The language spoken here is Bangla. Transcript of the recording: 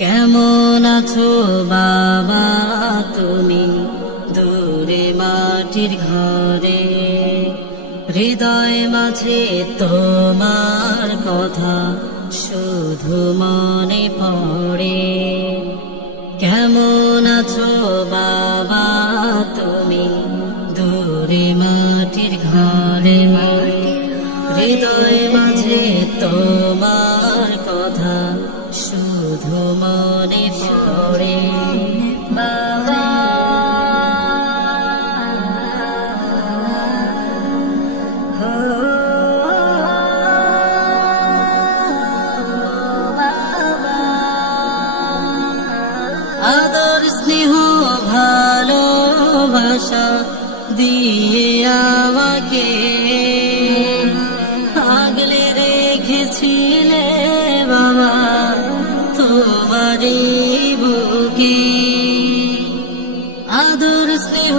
কেমন আছো বাবা তুমি দূরে মাটির ঘরে, হৃদয় মাঝে তোমার কথা শুধু মনে পড়ে। কেমন আছো বাবা তুমি দূরে মাটির ঘরে, হৃদয় মাঝে তোমার কথা শুধু মনে পড়ে। বাবা আদর স্নেহ ভালোবাসা দিয়ে আমাকে আগলে রেখেছিলে বাবা তোমারই বুকে। আদর স্নেহ